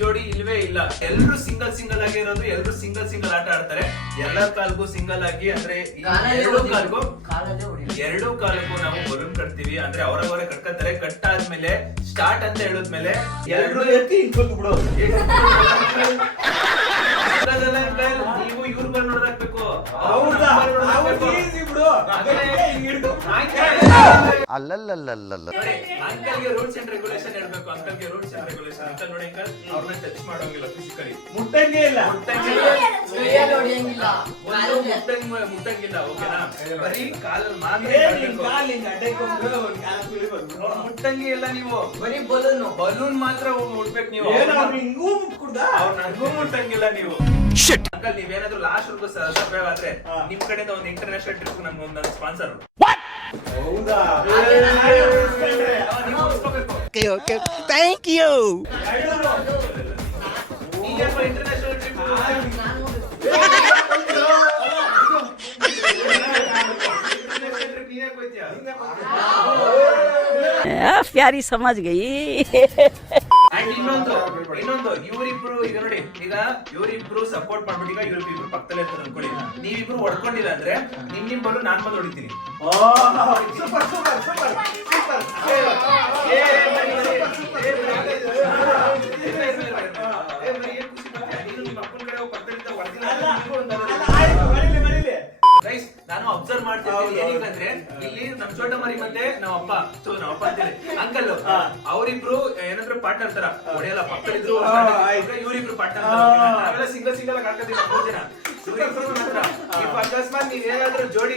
ಜೋಡಿ ಇಲ್ವೇ ಇಲ್ಲ. ಎಲ್ರು ಸಿಂಗಲ್ ಆಗಿ ಇರೋದು, ಎಲ್ರು ಸಿಂಗಲ್ ಆಟ ಆಡ್ತಾರೆ. ಎಲ್ಲರ ಕಾಲ್ಗೂ ಸಿಂಗಲ್ ಆಗಿ ಅಂದ್ರೆ ಎರಡು ಕಾಲಕ್ಕೂ ನಾವು ಬಲೂನ್ ಕಟ್ತೀವಿ. ಅಂದ್ರೆ ಅವರವರೇ ಕಟ್ಕೊತಾರೆ. ಕಟ್ಟಾದ್ಮೇಲೆ ಸ್ಟಾರ್ಟ್ ಅಂತ ಹೇಳಿದ್ಮೇಲೆ ಎಲ್ರು ಎತ್ತಿ ಬಿಡು. ನೀವು ಇವ್ರ ಬಂದ್ ನೋಡಾಕ್ಬೇಕು. ಅಂಕಲ್ಗೆ ರೂಲ್ಸ್ ಅಂಡ್ ರೆಗ್ಯುಲೇಷನ್ ಹೇಳ್ಬೇಕು. ಅಂಕಲ್ಗೆ ರೂಲ್ಸ್ ಅಂಡ್ ರೆಗ್ಯುಲೇಷನ್ ಅಂತ ನೋಡಿ. ಅಂಕಲ್ ಅವ್ರನ್ನ ಟಚ್ ಮಾಡೋಂಗಿಲ್ಲ, ಫಿಸಿಕಲಿ ಮುಟ್ಟಂಗೇ ಇಲ್ಲ, ಮುಟ್ಟಂಗಿಲ್ಲ. ಓಕೆನಾ? ಬರೀ ಕಾಲಲ್ಲಿ ಮಾತ್ರ ಮುಟ್ಟಂಗೆ ಇಲ್ಲ. ನೀವು ಬರೀ ಬಲೂನ್ ಮಾತ್ರ ಮುಟ್ಬೇಕು. ನೀವು ನನಗೂ ಮುಟ್ಟಂಗಿಲ್ಲ ನೀವು. ಅಂಕಲ್ ನೀವೇನಾದ್ರೂ ಲಾಸ್ಟ್ ವರ್ಗು ಸಬ್ಸ್ಕ್ರೈಬ್ ಆದ್ರೆ ನಿಮ್ ಕಡೆಯಿಂದ ಒಂದು ಇಂಟರ್ನ್ಯಾಷನಲ್ ಟ್ರಿಪ್ ನಮ್ಗೆ ಒಂದು ಸ್ಪಾನ್ಸರ್. ಹೌದಾ? Okay thank you. International trip ಪ್ಯಾರಿ ಸಮಾಜ್ ಗೈ. ಇನ್ನೊಂದು ಇವರಿಬ್ರು ಈಗ ನೋಡಿ, ಈಗ ಇವರಿಬ್ರು ಸಪೋರ್ಟ್ ಮಾಡ್ಬಿಟ್ಟು ಈಗ ಇವ್ರಿಬ್ರು ಪಕ್ಕದಲ್ಲೇ ಇರ್ತಾರೆ ಅನ್ಕೊಳ್ಳಿ. ನೀವಿಬ್ರು ಹೊಡ್ಕೊಂಡಿಲ್ಲ ಅಂದ್ರೆ ನಿಮ್ ಬಲು ನಾನ್ ಬಂದು ಹೊಡಿತೀನಿ. ನಾನು ಅಬ್ಸರ್ವ್ ಮಾಡ್ತೀನಿ. ಏನಕ್ಕಂದ್ರೆ ಇಲ್ಲಿ ನಮ್ ಚೋಟ ಮರಿ ಮತ್ತೆ ನಮ್ಮ ಅಪ್ಪ ಅಂತೇಳಿ ಅಂಕಲ್ ಅವರಿಬ್ರು ಏನಾದ್ರು ಪಾರ್ಟ್ನರ್ ತರ ಹೊಡೆಯಲ್ಲ. ಪಕ್ಕದಲ್ಲಿದ್ರು ಇವರಿಬ್ರು ಪಾರ್ಟ್ನರ್ ನಾವೆಲ್ಲ ಸಿಂಗಲ್ ಹಾಕತ್ತೀವಿ. ಅಕಸ್ಮಾತ್ ನೀವ್ ಏನಾದ್ರೂ ಜೋಡಿ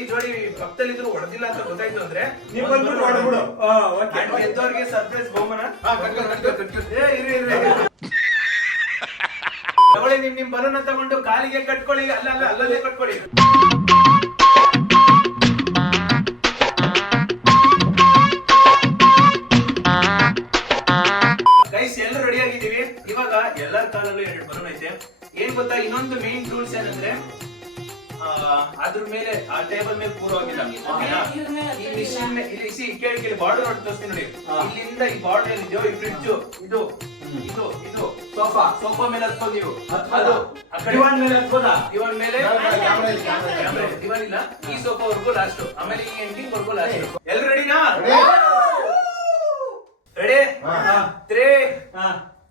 ಪಕ್ಕದಲ್ಲಿದ್ರು ಹೊಡೆದಿಲ್ಲ ಅಂತ ಗೊತ್ತಾಯ್ತು ಅಂದ್ರೆ ಎದ್ದವ್ರಿಗೆ ಸರ್ಪ್ರೈಸ್ ಬಹುಮಾನ ತಗೊಳ್ಳಿ. ನಿಮ್ ಬಲೂನ ತಗೊಂಡು ಕಾಲಿಗೆ ಕಟ್ಕೊಳ್ಳಿ. ಅಲ್ಲಲ್ಲೇ ಕಟ್ಕೊಳ್ಳಿ. ಎಲ್ಲರೂ ರೆಡಿ ಆಗಿದ್ದೀವಿ. ಇವಾಗ ಎಲ್ಲರ ಕಾಲಲ್ಲೂ 2 ಬಲೂನ್ ಐತೆ. ಏನ್ ಗೊತ್ತಾ, ಇನ್ನೊಂದು ಮೇನ್ ರೂಲ್ಸ್ ಏನಂದ್ರೆ ಅದ್ರ ಮೇಲೆ ಆ ಟೇಬಲ್ ಮೇಲೆ ಕೂರೋಗಿಲ್ಲ. ಇಲ್ಲಿ ಕೇಳಿ ಬಾರ್ಡರ್ ನೋಡಿ ತೋರಿಸ್ತೀನಿ ನೋಡಿ. ಇಲ್ಲಿಂದ ಈ ಬಾರ್ಡರ್ ಏನಿದೆಯೋ ಈ ಫ್ರಿಡ್ಜ್ ಇದು ಸೋಫಾ ಮೇಲೆ ಹತ್ಬೋದು ನೀವು. ಅದು ದಿವಾನ್ ಮೇಲೆ ಹತ್ಬೋದಾ? ದಿವಾನ್ ಮೇಲೆ ದಿವಾನ್ ಇಲ್ಲ. ಈ ಸೋಫಾ ವರ್ಗು ಲಾಸ್ಟ್, ಆಮೇಲೆ ಈ ಎಂಡಿಂಗ್ ವರ್ಗು ಲಾಸ್ಟ್. ಎಲ್ಲರೂ ರೆಡಿನಾ? ರೆಡಿ? 3,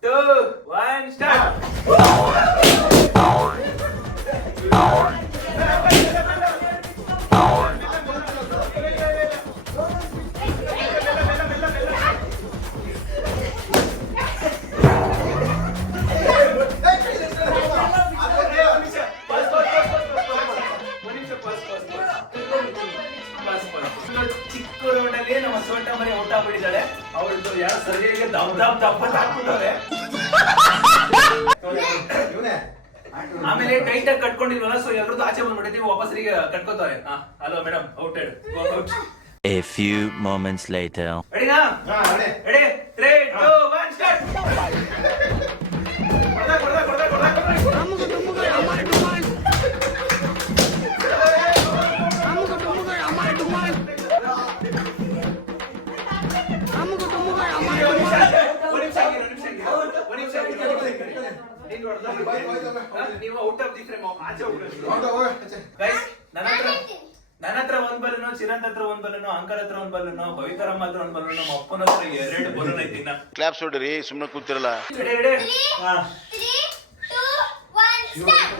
2, 1 ಸ್ಟಾರ್ಟ್. ಚಿಕ್ಕ ರೋಡಲ್ಲಿ ನಮ್ಮ ಸೋಟ ಮರಿ ಔಟ್ ಆಗ್ಬಿಟ್ಟಿದ್ದಾಳೆ. ಅವಳದ್ದು ಯಾರು ಸರ್ಜರಿಗೆ ಹಾಕ್ಬಿಟ್ಟವ್ರೆ. ಆಮೇಲೆ ಟೈಟ್ ಆಗಿ ಕಟ್ಕೊಂಡಿದ್ವಲ್ಲ, ಸೊ ಎಲ್ರದ್ದು ಆಚೆ ಬಂದ್ಬಿಟ್ಟಿದ್ದೀವಿ. ವಾಪಸ್ರಿಗೆ ಕಟ್ಕೋತಾರೆ. ಹಲೋ ಮೇಡಮ್, ಔಟೆಡ್. A few moments later. ರೆಡಿನಾ? ರೆಡಿ? 3, 2, 1 ಸ್ಟಾರ್ಟ್. ನೀವು ಔಟ್ ಆಫ್ ದಿ ಫ್ರೇಮ್ ಆಚೆ ಹೋಗ್ಬೇಕು. ನನ್ನ ಹತ್ರ 1 ಬಲೂನು, ಚಿರಂತ್ ಹತ್ರ 1 ಬಲೂನು, ಅಂಕಲ್ ಹತ್ರ 1 ಬಲೂನು, ಭವಿತರಮ್ಮ ಹತ್ರ 1 ಬಲೂನು, ನಮ್ಮ ಅಪ್ಪನ ಹತ್ರ 2 ಬಲೂನ್ ಐತಿ. ಕ್ಲಾಪ್ಸ್ ಹೊಡ್ರಿ, ಸುಮ್ಮನೆ ಕೂತಿರಲ್ಲ. ರೆಡಿ? 3, 2, 1 ಸ್ಟಾರ್ಟ್.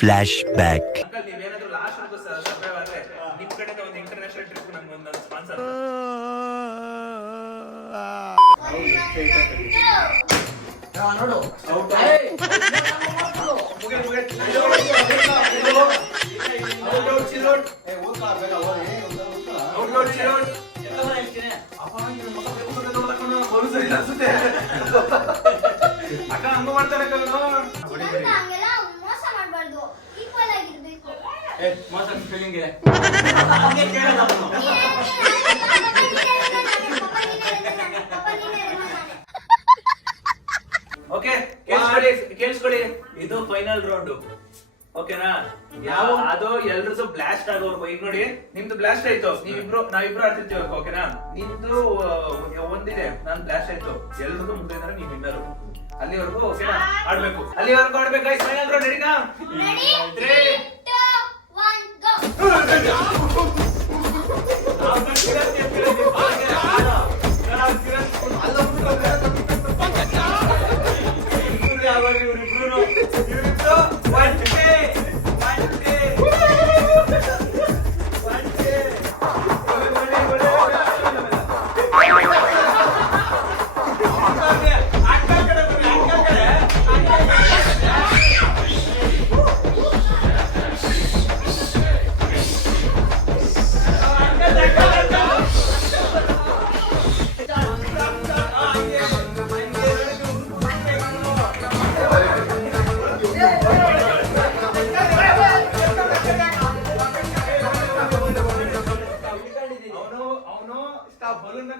Flashback. ಅಂಕಲ್ ನೀವೇನಾದ್ರೂ ಲಾಸ್ಟ್ ವರ್ಗು ಸಬ್ಸ್ಕ್ರೈಬ್ ಆದ್ರೆ ನಿಮ್ ಕಡೆಯಿಂದ ಒಂದು ಇಂಟರ್ನ್ಯಾಷನಲ್ ಟ್ರಿಪ್ ನಮ್ಗೆ ಒಂದು ಸ್ಪಾನ್ಸರ್. ನೋಡು ಅಕ್ಕ ಹಂಗ ಮಾಡ್ತಾರೆ ಚಿರಂತ ಹಂಗೆಲ್ಲ ಮೋಸ ಮಾಡ್ಬಾರ್ದು, ಈಕ್ವಲ್ ಆಗಿರ್ಬೇಕು. ಮೋಸ ಫೀಲಿಂಗ್ ಇದೆ. ಓಕೆ ಕೇಳಿಸ್ಕೊಳ್ಳಿ, ಇದು ಫೈನಲ್ ರೌಂಡ್. ಓಕೆನಾ? ಯಾವ ಅದು ಎಲ್ರದ್ದು ಬ್ಲಾಸ್ಟ್ ಆಗೋರ್ಗು. ಈಗ ನೋಡಿ, ನಿಮ್ದು ಬ್ಲಾಸ್ಟ್ ಆಯ್ತು, ನಾವಿಬ್ರು ಆಡ್ತಿರ್ತೀವಿ. ಓಕೆನಾ? ನಿಮ್ದು ಒಂದಿದೆ, ನಾನ್ ಬ್ಲಾಸ್ಟ್ ಆಯ್ತು, ಎಲ್ರದ್ದು ಮುಗಿದ್ರೆ ನೀವ್ ವಿನ್ನರು. ಅಲ್ಲಿವರೆಗೂ ಓಕೆನಾ ಆಡ್ಬೇಕು, ಅಲ್ಲಿವರೆಗೂ ಆಡ್ಬೇಕು. ಫೈನಲ್ ರೌಂಡ್ ರೆಡಿನಾ? 3 2 1 ಗೋ.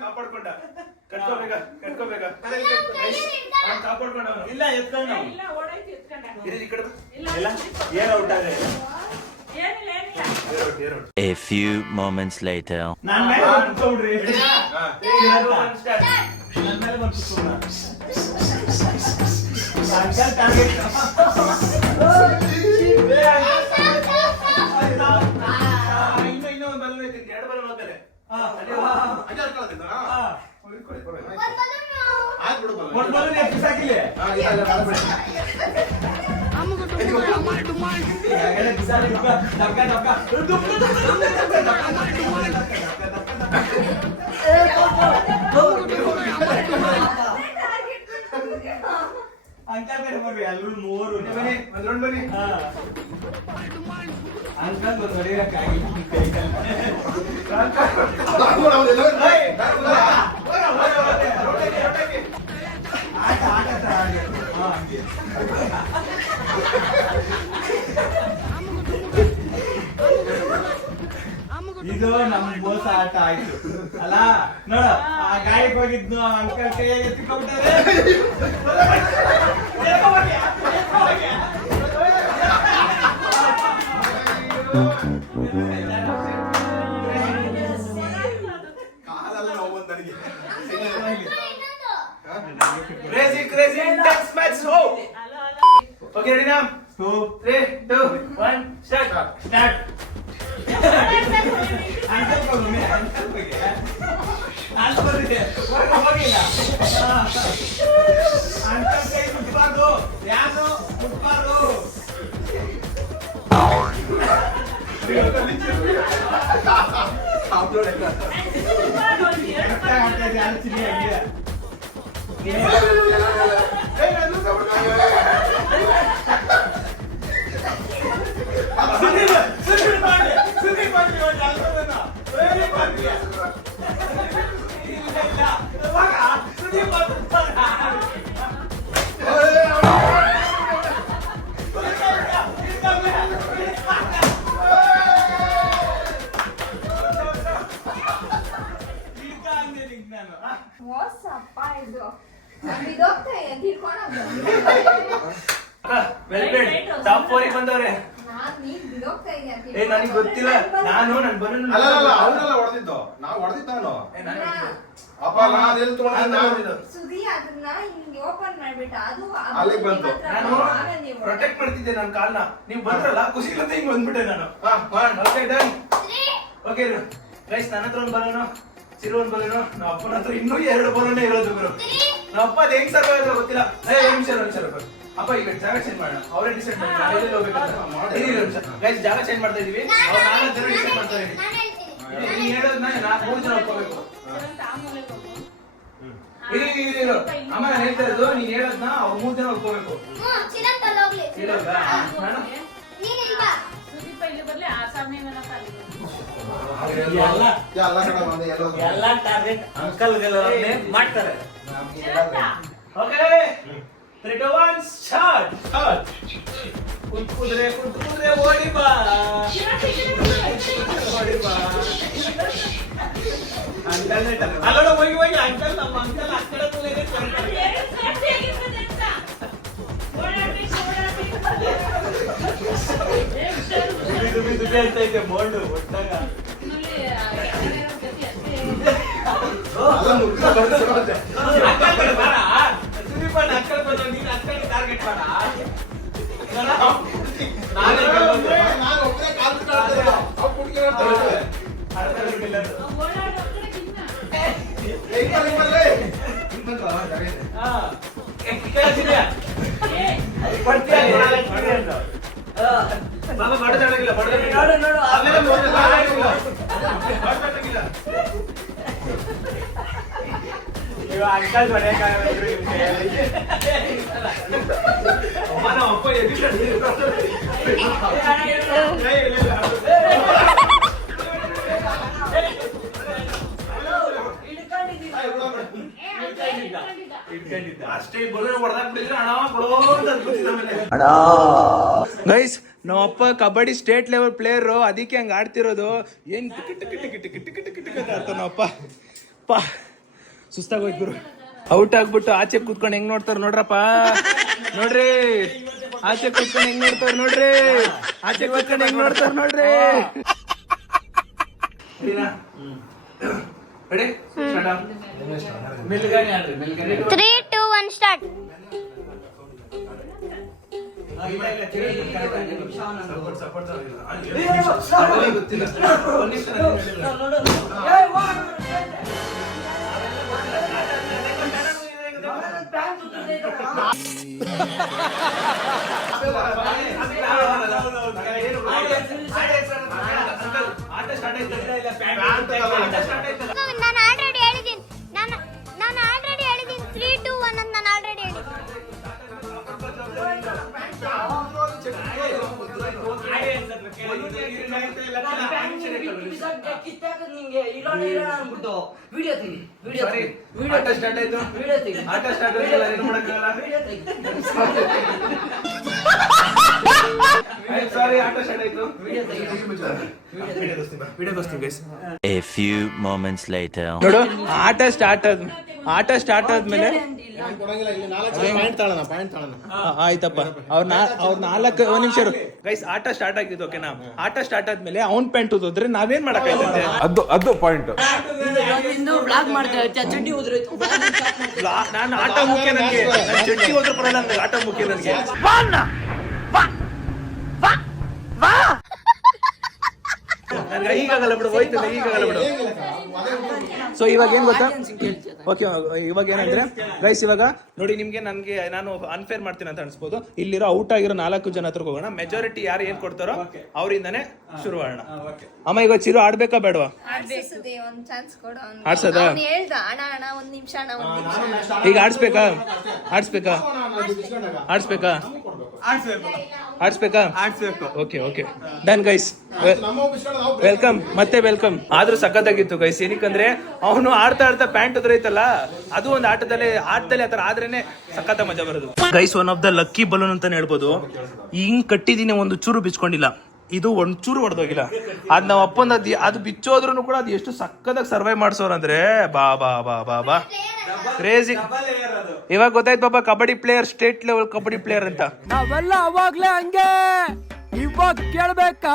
ಕಾಪಾಡ್ಕೊಂಡ ಕಟ್ಕೋಬೇಕ ಕಾಪಾಡ್ಕೊಂಡ ಇಲ್ಲ ಎತ್ಕೊಂಡ ಈ ಕಡೆ ಏರ್ ಔಟ್ ಆಗ. A few moments later. ನನ್ನ ಮೇಲೆ ಕುತ್ಕೊಂಡ್ರಿ. ನನ್ನ ಮೇಲೆ ಬಂದು ಕುತ್ಕೊಂಡ. Uncle target. ಇನ್ನೂ ಒಂದು ಬಲ್ ಐತಿ, 2 ಬಲ್ ಹೋಗ್ತಾರೆ. ಅಂಕಲ್ ಬೇರೆ ಬರ್ರಿ, ಎಲ್ಲರೂ 3 ಬನ್ನಿ, ಒಂದ್ ರೌಂಡ್ ಬನ್ನಿ. ಅಂಕಲ್ ಬಂದು ಹೊಡೆಯಕ್ಕಾಗಿಲ್ಲ ಕೈ ಕಾಲು. ಇದು ನಮ್ ಮೋಸ ಆಟ ಆಯ್ತು ಅಲ್ಲ. ನೋಡ, ಆ ಗಾಯಕ್ಕೆ ಹೋಗಿದ್ನು ಅಂಕಲ್ ಕೈಯಾಗ ಎತ್ತಿಕೊಂಡ್ಬಿಟ್ಟಾರೆ. Crazy intense match. Okay, ready now? 2 3 2 1 start. Uncle ಹೋಗಿ ಹೋಗಿಲ್ಲ. ಅಂಕಲ್ ಕೈ ಮುಟ್ಬಾರ್ದು, ಯಾರು ಮುಟ್ಬಾರ್ದು. ಮೋಸಪ್ಪ ಇದು. ಇದೋಗ್ತಾ ಇದೆ, ತಿಳ್ಕೊಳೋದು. Well played. ಟಾಪ್ 4 ಗೆ ಬಂದವ್ರೆ. ನೀನ್ ಬಿಡೋಗ್ತಾ ಇದೆ ಅಂತ ಏ ನನಗೆ ಗೊತ್ತಿಲ್ಲ, ನಾನು ನನ್ ಬರಲ್ಲ. ಅಲ್ಲ ಅವನೆಲ್ಲ ಹೊಡೆದಿದ್ದು, ನಾವು ಹೊಡೆದಿದ್ದಾನು. ಅಪ್ಪ ನಾ ಅದೆಲ್ಲ ತೊಗೊಂಡಿದ್ದು ಸುದಿ ಅದನ್ನ ಹಿಂಗೆ ಓಪನ್ ಮಾಡ್ಬಿಟ್ಟ, ಅದು ಅಲ್ಲಿಗೆ ಬಂತು. ನಾನು ಪ್ರೊಟೆಕ್ಟ್ ಮಾಡ್ತಿದ್ದೆ ನನ್ನ ಕಾಲ್ನ. ನೀವು ಬಂದ್ರಲ್ಲ, ಖುಷಿಲಿಂದ ಹಿಂಗ್ ಬಂದ್ಬಿಟ್ಟೆ ನಾನು. Okay done. ಓಕೆ ಗೈಸ್, ನನ್ನ ಹತ್ರ ಒಂದು ಬಲೂನು, ಚಿರು ಒಂದು ಬಲೂನು, ನಮ್ಮ ಅಪ್ಪನ ಹತ್ರ ಇನ್ನೂ 2 ಬಲೂನೇ ಇರೋದು ಗುರು. ನಮ್ಮ ಅಪ್ಪ ಅದು ಹೆಂಗ್ ಸರ್ವೈವ್ ಆದ್ರೆ ಗೊತ್ತಿಲ್ಲ. ನಿಮಿಷ ಅಪ್ಪ, ಈಗ ಜಾಗ ಚೇಂಜ್ ಮಾಡೋಣ. ಅವರೇ ಡಿಸೈಡ್ ಮಾಡ್ತಾರೆ ಎಲ್ಲೆಲ್ಲಿ ಹೋಗ್ಬೇಕಂತ. ಗೈಸ್, ಜಾಗ ಚೇಂಜ್ ಮಾಡ್ತಾ ಇದೀವಿ. ಅವ್ರು 4 ಜನ ಡಿಸೈಡ್ ಮಾಡ್ತಾ ಇದೀವಿ. ನೀನ್ ಹೇಳೋದನ್ನ 3 ಜನ ಒಪ್ಕೋಬೇಕು. ಇರು ಅಮ್ಮ, ನಾನು ಹೇಳ್ತಾ ಇರೋದು, ನೀನ್ ಹೇಳೋದನ್ನ ಅವ್ರು 3 ಜನ ಒಪ್ಕೋಬೇಕು. ಎಲ್ಲ ಟಾರ್ಗೆಟ್ ಅಂಕಲ್ ಮಾಡ್ತಾರೆ. Okay 3, 2, 1, start. ಕುಂತ್ಕುದ್ರೆ ಓಡಿ ಬಾ. ಓಡಿ ಬಾ. ಅಂಕಲ್ ಅಲ್ಲೋಡ ಹೋಗಿ ಅಂಕಲ್ ನಮ್ಮ ಅಂಕಲ್ ಆ ಕಡೆ ತೂಲೇನೆ ಬಿದ್ದು ಹೇಳ್ತಾ ಇದ್ದೆ ಬೋರ್ಡು ಒಟ್ಟಾಗ. ಅಂಕಲ್ ಕಡೆ ಬಾರ. ಸುದೀಪ ಅಂಕಲ್ ಬಂದ ನೀನು ಅಂಕಲ್ ಟಾರ್ಗೆಟ್ ಮಾಡ. ನಾನೇ ಒಬ್ಬನೇ ಕಾಲ್ ಕಾಡ್ತಿರಲ್ಲ ಅವ್ ಕುಡ್ಕಿರ ಬಾಬಾ ಮಾಡೋದಾಗಿಲ್ಲ ಅಂಕಲ್ ಅಪ್ಪ ಅಷ್ಟೇ ಗೈಸ್ ನಮ್ಮಪ್ಪ ಕಬಡ್ಡಿ ಸ್ಟೇಟ್ ಲೆವೆಲ್ ಪ್ಲೇಯರ್, ಅದಕ್ಕೆ ಹಂಗ ಆಡ್ತಿರೋದು. ಏನ್ ನಮ್ಮಪ್ಪ ಸುಸ್ತಾಗೋಯ್ತು ಗುರು. ಔಟ್ ಆಗ್ಬಿಟ್ಟು ಆಚೆ ಕೂತ್ಕೊಂಡು ಹೆಂಗ್ ನೋಡ್ತಾರ ನೋಡ್ರಪ್ಪ. ನೋಡ್ರಿ ಆಚೆ ಕೂತ್ಕೊಂಡು ಹೆಂಗ್ ನೋಡ್ತಾರ ನೋಡ್ರಿ. ಆಚೆ ಕೂತ್ಕೊಂಡು ಹೆಂಗ್ ನೋಡ್ತಾರ ನೋಡ್ರಿ. ರೆಡಿ? ಮೆಲ್ಗನೆ ಆಡ್ರಿ, ಮೆಲ್ಗನೆ. 3, 2, 1, start. ನಾನು ಆಲ್ರೆಡಿ ಹೇಳಿದ್ದೀನಿ 3, 2, 1 ಅಂತ ನಾನು ಆಲ್ರೆಡಿ ಹೇಳಿದ್ದೀನಿ. A few moments later. ನೋಡು ಆಟ ಸ್ಟಾರ್ಟ್ ಆದ್ಮೇಲೆ ಕೊಡಂಗಿಲ್ಲ. ಇಲ್ಲಿ 4 ಪಾಯಿಂಟ್ ತಾಳನ ಆಯ್ತಪ್ಪ. ಅವ್ರ 4 ಒಂದ್ ನಿಮಿಷ ಗೈಸ್. ಆಟ ಸ್ಟಾರ್ಟ್ ಆಗಿದ್ದು ಓಕೆನಾ? ಆಟ ಸ್ಟಾರ್ಟ್ ಆದ್ಮೇಲೆ ಅವ್ನ್ ಪ್ಯಾಂಟ್ ಉದ್ರೆ ನಾವೇನ್ ಮಾಡಕ್ಕಾಯ್ತದೆ? ಅದು ಪಾಯಿಂಟ್. ನಾನು ಆಟ ಮುಖ್ಯ ನನಗೆ. ಚಡ್ಡಿ ಹೋದ್ರೆ ಬರಲ್ಲ ನನಗೆ, ಆಟ ಮುಖ್ಯ ನನಗೆ. ನನಗೆ ಈಗಾಗಲ್ಲ ಬಿಡು, ಹೋಯ್ತಲ್ಲ ಈಗಾಗಲ್ಲ ಬಿಡು. ಸೊ ಇವಾಗ ಏನ್ ಗೊತ್ತಾ? ಓಕೆ, ಇವಾಗ ಏನಂದ್ರೆ ಗೈಸ್, ಇವಾಗ ನೋಡಿ ನಿಮ್ಗೆ ನಾನು ಅನ್ಫೇರ್ ಮಾಡ್ತೀನಿ ಅಂತ ಅನ್ಸ್ಬೋದು. ಇಲ್ಲಿರೋ ಔಟ್ ಆಗಿರೋ 4 ಜನ ಹತ್ರ ಹೋಗೋಣ. ಮೆಜಾರಿಟಿ ಯಾರು ಏನ್ ಕೊಡ್ತಾರೋ ಅವರಿಂದಾನೆ ಶುರು ಮಾಡೋಣ. ಅಮ್ಮ ಈಗ ಚಿರು ಆಡ್ಬೇಕಾ ಬೇಡವಾ? ಆಡ್ಸದಾ? ಈಗ ಆಡ್ಸ್ಬೇಕಾ? Okay done guys. ವೆಲ್ಕಮ್, ಮತ್ತೆ ವೆಲ್ಕಮ್. ಆದ್ರೂ ಸಖತ್ತಾಗಿತ್ತು ಗೈಸ್. ಏನಕ್ಕಂದ್ರೆ ಅವನು ಆಡ್ತಾ ಪ್ಯಾಂಟ್ ಉದ್ರೈತಲ್ಲ, ಅದು ಒಂದು ಆಟದಲ್ಲಿ ಆತರ ಆದ್ರೇನೆ ಸಖತ್ತ ಮಜಾ ಬರೋದು guys. One of the lucky balloon ಅಂತಾನೆ ಹೇಳ್ಬೋದು. ಹಿಂಗ್ ಕಟ್ಟಿದೀನಿ, ಒಂದು ಚೂರು ಬಿಚ್ಕೊಂಡಿಲ್ಲ, ಇದು ಒಂದ್ ಚೂರು ಹೊಡೆದೋಗಿಲ್ಲ. ಅದ್ ನಾವ್ ಅಪ್ಪಂದ ಅದು ಬಿಚ್ಚೋದ್ರು ಕೂಡ ಅದು ಎಷ್ಟು ಸಕ್ಕದಾಗ ಸರ್ವೈವ್ ಮಾಡ್ಸೋರಂದ್ರೆ ಬಾ ಬಾ ಬಾ ಬಾ ಬಾ ಕ್ರೇಜಿ. ಇವಾಗ ಗೊತ್ತಾಯ್ತು ಪಾಪ, kabaddi player, state level kabaddi player ಅಂತ. ನಾವೆಲ್ಲ ಅವಾಗ್ಲೇ ಹಂಗೆ, ಇವಾಗ ಕೇಳ್ಬೇಕಾ?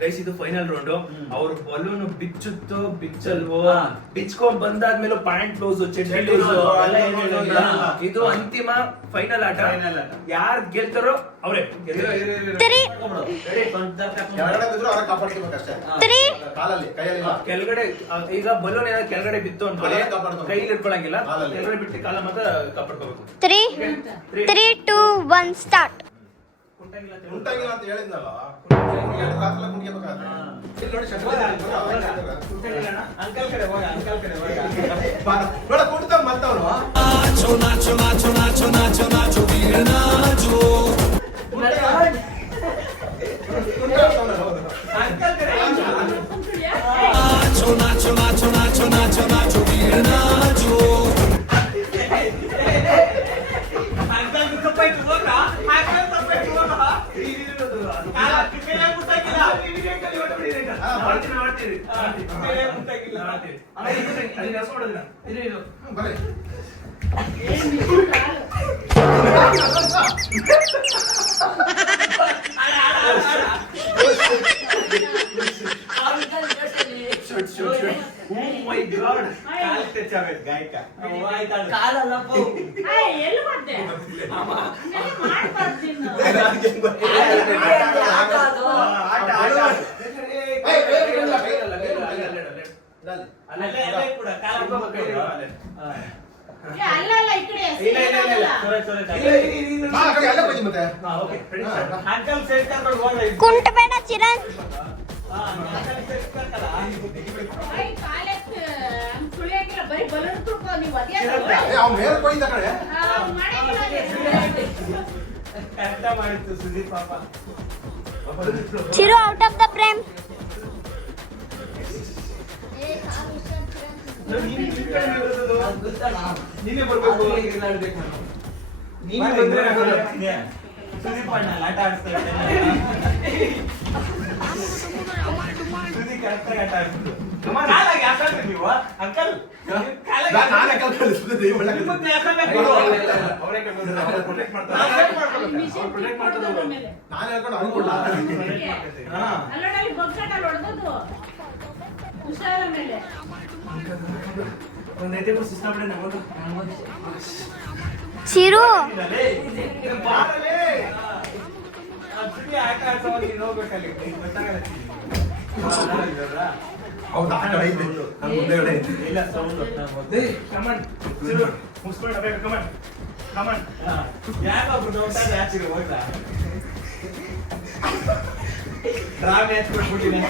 ಗೈಸ್ ಇದು ಫೈನಲ್ ರೌಂಡ್. ಅವ್ರ ಬಲೂನ್ ಬಿಚ್ಚುತ್ತೋ ಬಿಚ್ಚಲ್ವೋ, ಬಿಚ್ಕೊಂಡ್ ಬಂದಾದ್ಮೇಲೆ ಪ್ಯಾಂಟ್ ಬ್ಲೌಸ್, ಚಡ್ಡಿ ಬ್ಲೌಸ್, ಇದು ಅಂತಿಮ ಫೈನಲ್ ಆಟ. ಯಾರು ಗೆಲ್ತಾರೋ ಅವರೇ. ಕೆಳಗಡೆ ಈಗ ಬಲೂನ್ ಏನಾದ್ರು ಕೆಳಗಡೆ ಬಿತ್ತು ಅನ್ಕೊಳ್ಳಿ, ಕೈಲಿ ಇಟ್ಕೊಳಂಗಿಲ್ಲ, ಕೆಳಗಡೆ ಬಿಟ್ಟು ಕಾಲ ಮಾತ್ರ ಕಾಪಾಡ್ಕೋಬೇಕು. 3, 2, 1, start. ಉಂಟಾಗಿಲ್ಲ ಅಂತ ಹೇಳಿದ್ನಲ್ಲ. ಅಂಕಲ್ ಕಡೆ ಹೋಗ, ನೋಡ ಕುಡ್ತ ಮತ್ತವನು ಅಂಕಲ್ ಇವಾಗ ಹಾಕಲ್ ತಪ್ಪು ಇವಾಗ ಕಾಲ ಕಿವಿಗೆ ಮುಟ್ಟಾಕಿಲ್ಲ ಮಾಡ್ತೀವಿ ಕಿವಿಗೆ ಮುಟ್ಟಾಕಿಲ್ಲ ಬರೀ ಕಾಲ್ ಟಚ್ ಆಗೋಯ್ತು ಗಾಯಕ ಆಯ್ತಾಳು ಕಾಲಲ್ಲಪ್ಪ ಎಲ್ಲಿ ಮಾಡ್ದೆ ಮಾಡ್ಬಾರ್ದು ಆಟ ಅದು ಆಟ ಆಟ ಅಲ್ಲೇ ಅಲ್ಲೇ ಕೂಡ ಕಾಲ ಅಲ್ಲ ಈ ಕಡೆ ಇಲ್ಲ ಇಲ್ಲ ಇಲ್ಲ ಸರಿ ಸರಿ ಆ ಕಡೆ ಅಲ್ಲೇ ಬಂದಿ ಮತ್ತೆ ಅಂಕಲ್ ಸೈಡ್ ಕರ್ಕೊಂಡು ಹೋಗ್ರಿ ಕುಂಟ ಬೇಡ ಚಿರನ್ ಅಂಕಲ್ ಸೈಡ್ ಕರ್ಕಲ್ಲ ಕಾಲಕ್ಕೆ ಸುಳಿಯಾಗಿಲ್ಲ ಬರೀ ಬಲೂನ್ ತುಳ್ಕೊ ನೀವು ಅದೇ ಅವ್ನು ಮೇಲೆ ಕೊಯ್ದ ಕಡೆ ಕಷ್ಟ ಮಾಡಿತ್ತು ಸುದೀಪ್ ಪಾಪ Chiru out of the frame ನೀನೇ ಬರ್ಬೇಕು ನೀನು ಬಂದ್ರೆ ಸುದೀಪ್ ಅಣ್ಣ ಆಟ ಆಡ್ತಾ ಸುದೀಪ್ ಕರೆಕ್ಟಾಗಿ ಆಟ ಆಡ್ತಿದ್ದು ಕಾಲಾಗಿ ಹಾಕೊಂಡ್ರಿ ನೀವು ಅಂಕಲ್ ನಾನೇ ಕಲ್ತಿದ್ದೆ ನಿಮ್ಮನ್ನ ಯಾಕಂದ್ರೆ ನಾನು ಹೇಳ್ಕೊಂಡು ಅನ್ಕೊಡ್ಲ ಅಲ್ಲೋಡಲ್ಲಿ ಬಗ್ಗಟ್ಟಲ್ಲಿ ಹೊಡೆದದ್ದು ಹುಷಾರ ಮೇಲೆ ಚಿರು ಆಟ ಆಡ್ಸೋ ನೀನು ಹೋಗ್ಬೇಕಲ್ಲಿ ಗೊತ್ತಾಗಲ್ಲ ಹೌದು ಆ ಕಡೆ ಐತೆ ನಾನು ಮುಂದೆಗಡೆ ಐತೆ ಇಲ್ಲ ಸೌಂಡ್ ಕಮನ್ ಮುಗಿಸ್ಕೊಂಡು ಕಮನ್ ಕಮನ್ ಯಾಕೊಬ್ರು ನೋಡ್ತಾರೆ ಯಾಚಿಗೆ ಹೋಗ್ಲಾ ಡ್ರಾ ಮ್ಯಾಚ್ ಕೊಟ್ಬಿಟ್ಟಿನಿ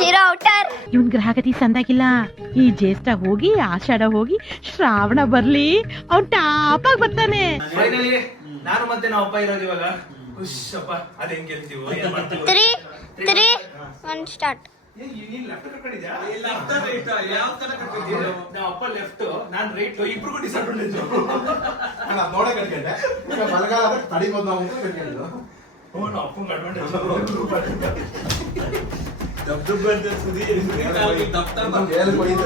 ಚಿರು ಔಟರ್ ಇವನ್ ಗ್ರಹಗತಿ ಸಂದಾಗಿಲ್ಲ ಈ ಜ್ಯೇಷ್ಠ ಹೋಗಿ ಆಷಾಢ ಹೋಗಿ ಶ್ರಾವಣ ಬರ್ಲಿ ಅವ್ನ್ ಟಾಪ್ ಆಗಿ ಬರ್ತಾನೆ. ಫೈನಲಿ ನಾನು ಮತ್ತೆ ನಾವು ಅಪ್ಪ ಇರೋದು ಇವಾಗ ಖುಷಪ್ಪ ಅದ್ ಹೆಂಗ್ ಗೆಲ್ತೀವೋ ಏನ್ ಮಾಡ್ತೀವೋ 3 2 1 ಸ್ಟಾರ್ಟ್ ನಾವು ಅಪ್ಪ ಲೆಫ್ಟ್ ನಾನ್ ರೈಟ್ ಇಬ್ರಿಗೂ ಡಿಸಡ್ವಾಂಟೇಜ್ ನಾನು ಅದ್ ನೋಡೇ ಕಟ್ಕೊಂಡೆ ಈಗ ಬಲಗಾಲ ಅದಕ್ಕೆ ತಡಿಬೋದು ನಾವು ಅಂತ ಕಟ್ಕೊಂಡಿದ್ದು ಅಪ್ಪಂಗ್ ಅಡ್ವಾಂಟೇಜ್ ಮೇಲೆ ಕೊಯ್ದು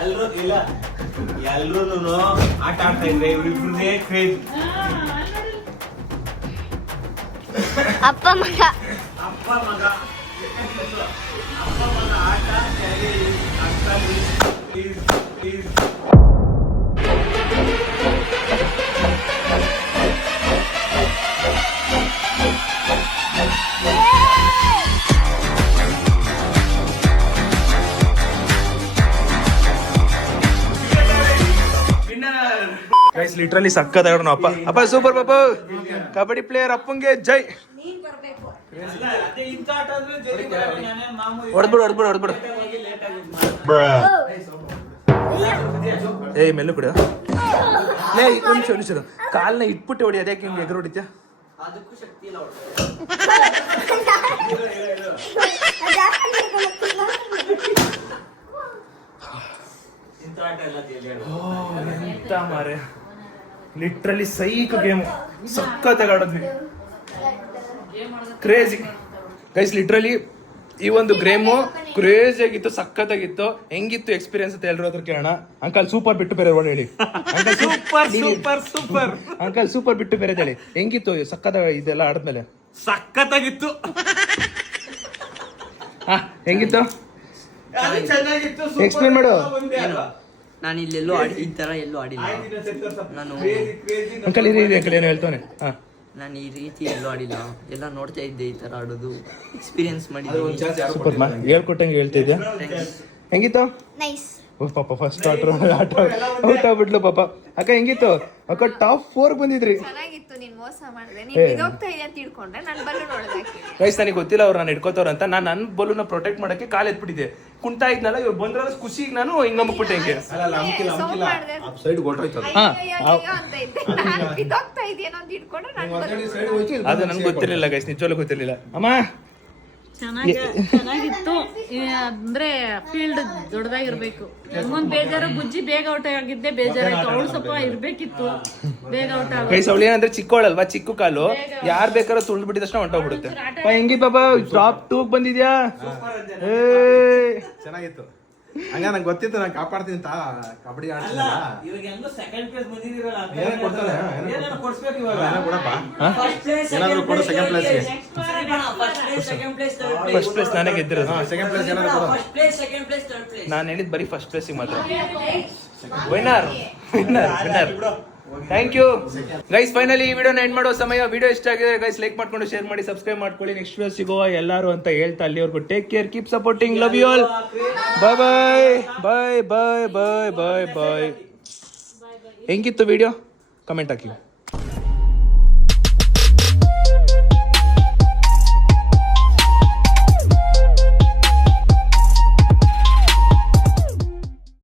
ಎಲ್ರು ಇಲ್ಲ ಎಲ್ರು ಆಟ ಆಡ್ತಾ ಇದ್ರೆ ಇವ್ರಿಬ್ರದೇ ಕ್ರೇಜ್ ಅಪ್ಪ ಮಗ ಅಪ್ಪ ಮಗ ಆಟ ಪ್ಲೀಸ್ ಗೈಸ್ ಲಿಟ್ರಲಿ ಸಕ್ಕತ್ತಾಗಿ ಅಪ್ಪ ಅಪ್ಪ ಸೂಪರ್ ಪಾಪ ಕಬಡ್ಡಿ ಪ್ಲೇಯರ್ ಅಪ್ಪಂಗೆ ಜೈ ಇಂಥ ಆಟ ಅಂದ್ರೆ ಜಲ್ದಿ ಬರಲ್ಲ, ನಾನೇನ್ ಮಾಮೂಲಿ ಹೊಡ್ಬಿಡು ಏಯ್ ಮೆಲ್ಲು ಕೂಡ ಲೇ ನಿಮಿಷ ಕಾಲ್ನ ಇಟ್ಬಿಟ್ಟು ಹೊಡಿ ಅದ್ಯಾಕೆ ಹಿಂಗೆ ಎಗರು ಹೊಡಿತ್ಯಾ ಅದಕ್ಕೂ ಶಕ್ತಿ ಇಲ್ಲ ಇಂಥ ಆಟ ಎಲ್ಲ ಜಲ್ದಿ ಎಂತ ಮಾರೆ ಲಿಟ್ರಲಿ ಸೈಕ್ ಗೇಮ್ ಸಕ್ಕತ್ತಾಗಿ ಆಡಿದ್ವಿ ಕ್ರೇಜಿ ಗೈಸ್ ಲಿಟ್ರಲಿ ಈ ಒಂದು ಗೇಮು ಕ್ರೇಜಿ ಆಗಿತ್ತು ಸಕ್ಕತ್ತಾಗಿತ್ತು ಹೆಂಗಿತ್ತು ಎಕ್ಸ್ಪೀರಿಯನ್ಸ್ ಅಂತ ಎಲ್ಲರೂ ಹತ್ರ ಕೇಳೋಣ ಅಂಕಲ್ ಸೂಪರ್ ಬಿಟ್ಟು ಬೇರೆ ವರ್ಡ್ ಹೇಳಿ ಸೂಪರ್ ಅಂಕಲ್ ಸೂಪರ್ ಬಿಟ್ಟು ಬೇರೆ ಹೇಳಿ ಹೆಂಗಿತ್ತು ಸಕ್ಕತ್ತ ಇದೆಲ್ಲ ಆಡಿದ್ಮೇಲೆ ಸಖತ್ತಾಗಿತ್ತು ಹಾ ಹೆಂಗಿತ್ತು ಅದು ಚೆನ್ನಾಗಿತ್ತು Explain ಮಾಡು. ಒಂದೇ ಅಲ್ವಾ ನಾನು ಇಲ್ಲೆಲ್ಲೂ ಆಡಿ ಈ ತರ ಎಲ್ಲೂ ಆಡಿಲ್ಲ ನಾನು ಅಂಕಲ್ ಇದೆ ಅಂಕಲ್ ಏನೋ ಹೇಳ್ತಾನೆ ಹಾ ನಾನು ಈ ರೀತಿ ಎಲ್ಲೂ ಆಡಿಲ್ಲ ಎಲ್ಲ ನೋಡ್ತಾ ಇದ್ದೆ ಈ ತರ ಆಡೋದು ಎಕ್ಸ್ಪೀರಿಯನ್ಸ್ ಮಾಡಿದ್ದೀನಿ ಸೂಪರ್ ಹೇಳ್ಕೊಟ್ಟಂಗೆ ಹೇಳ್ತಿದ್ಯಾ ಹೆಂಗಿತ್ತು ನೈಸ್ ಓ ಪಾಪ ಫಸ್ಟ್ ಔಟ್ ಆಗ್ಬಿಟ್ಲು ಪಾಪ ಅಕ್ಕ ಹೆಂಗಿತ್ತು ಅಕ್ಕ ಟಾಪ್ 4 ಬಂದಿದ್ರಿ ಚೆನ್ನಾಗಿತ್ತು ನೀನ್ ಮೋಸ ಮಾಡಿದೆ ನೀನ್ ಬಿದ್ದೋಗ್ತಾ ಇದೆಯಾ ಅಂತ ತಿಳ್ಕೊಂಡ್ರೆ ನಾನು ಬಲೂನ್ ಹೊಡೆದಾಕಿ ಗೈಸ್ ನನಗೆ ಗೊತ್ತಿಲ್ಲ ಅವ್ರು ನಾನು ಹಿಡ್ಕೋತಾರ ಅಂತ ನಾನು ನನ್ನ ಬಲೂನ ಪ್ರೊಟೆಕ್ಟ್ ಮಾಡಕ್ಕೆ ಕಾಲ್ ಎತ್ಬಿಟ್ಟಿದ್ದೆ ಕುಂತಾ ಇದ್ನಲ್ಲ ಇವ್ರು ಬಂದ್ರಲ್ಲ ಖುಷಿಗೆ ನಾನು ಹಿಂಗ್ ನಂಬಿಬಿಟ್ಟೆ ಹಿಂಗೆ ಸೈಡ್ ಹೊರಟೋಯ್ತು ಅಂತ ಇದ್ದೆ ನಾನು ಬಿದ್ದೋಗ್ತಾ ಇದೆಯೇನೋ ಅಂತ ತಿಳ್ಕೊಂಡ್ರೆ ನಾನು ಅದು ನನ್ಗೆ ಗೊತ್ತಿರಲಿಲ್ಲ ಗೈಸ್ ನಿಜವಾಗ್ಲೂ ಗೊತ್ತಿರಲಿಲ್ಲ ಅಮ್ಮ ಚೆನ್ನಾಗಿತ್ತು ಅಂದ್ರೆ ಫೀಲ್ಡ್ ದೊಡ್ಡದಾಗಿರ್ಬೇಕು ನಮ್ಗೊಂದ್ ಬೇಜಾರು ಬುಜ್ಜಿ ಬೇಗ ಔಟ್ ಆಗಿದ್ದೆ ಬೇಜಾರಾಯ್ತು ಅವಳು ಸ್ವಲ್ಪ ಇರ್ಬೇಕಿತ್ತು ಬೇಗ ಔಟ್ ಆಗ ಗೈಸ್ ಅವಳು ಏನಂದ್ರೆ ಚಿಕ್ಕವಳಲ್ವಾ ಚಿಕ್ಕ ಕಾಲು ಯಾರ್ ಬೇಕಾದ್ರೂ ತುಳ್ದು ಬಿಟ್ಟಿದ ತಕ್ಷಣ ಹೊಂಟೋಗ್ಬಿಡುತ್ತೆ ಹೆಂಗಿ ಪಾಪ ಟಾಪ್ 2 ಬಂದಿದ್ಯಾ ಚೆನ್ನಾಗಿತ್ತು ಹಂಗ ನಂಗೆ ಗೊತ್ತಿತ್ತು ನಾನು ಕಾಪಾಡ್ತೀನಿ ಕಬಡ್ಡಿ ಆಡ್ತಿಲ್ಲ ಇವಾಗ ಹೆಂಗೋ ಸೆಕೆಂಡ್ ಪ್ಲೇಸ್ ಬಂದಿದ್ದೀರಲ್ಲ ಏನೇ ಕೊಡ್ತಾನೆ ಏನೇನೋ ಕೊಡ್ಸ್ಬೇಕು ಇವಾಗ ಕೊಡಪ್ಪ ಫಸ್ಟ್ ಪ್ಲೇಸ್ ಏನಾದ್ರು ಕೊಡು second place ಗೆ. First place second place third place first place ನಾನೇ ಗೆದ್ದಿರೋದು ಸೆಕೆಂಡ್ ಪ್ಲೇಸ್ ಏನಾದ್ರು ಕೊಡು first place second place third place ನಾನು ಹೇಳಿದ್ ಬರೀ ಫಸ್ಟ್ ಪ್ಲೇಸಿಗೆ ಮಾತ್ರ winner thank you guys finally ಈ ವಿಡಿಯೋನ ಎಂಡ್ ಮಾಡೋ ಸಮಯ ವಿಡಿಯೋ ಇಷ್ಟ ಆಗಿದೆ ಗೈಸ್ ಲೈಕ್ ಮಾಡ್ಕೊಂಡು ಶೇರ್ ಮಾಡಿ ಸಬ್ಸ್ಕ್ರೈಬ್ ಮಾಡ್ಕೊಳ್ಳಿ ನೆಕ್ಸ್ಟ್ ವಿಡಿಯೋ ಸಿಗುವ ಎಲ್ಲರೂ ಅಂತ ಹೇಳ್ತಾ ಅಲ್ಲಿವರೆಗೂ take care keep supporting love you all bye bye bye bye bye bye ಬಾಯ್ ಹೆಂಗಿತ್ತು ವಿಡಿಯೋ ಕಮೆಂಟ್ ಹಾಕಿ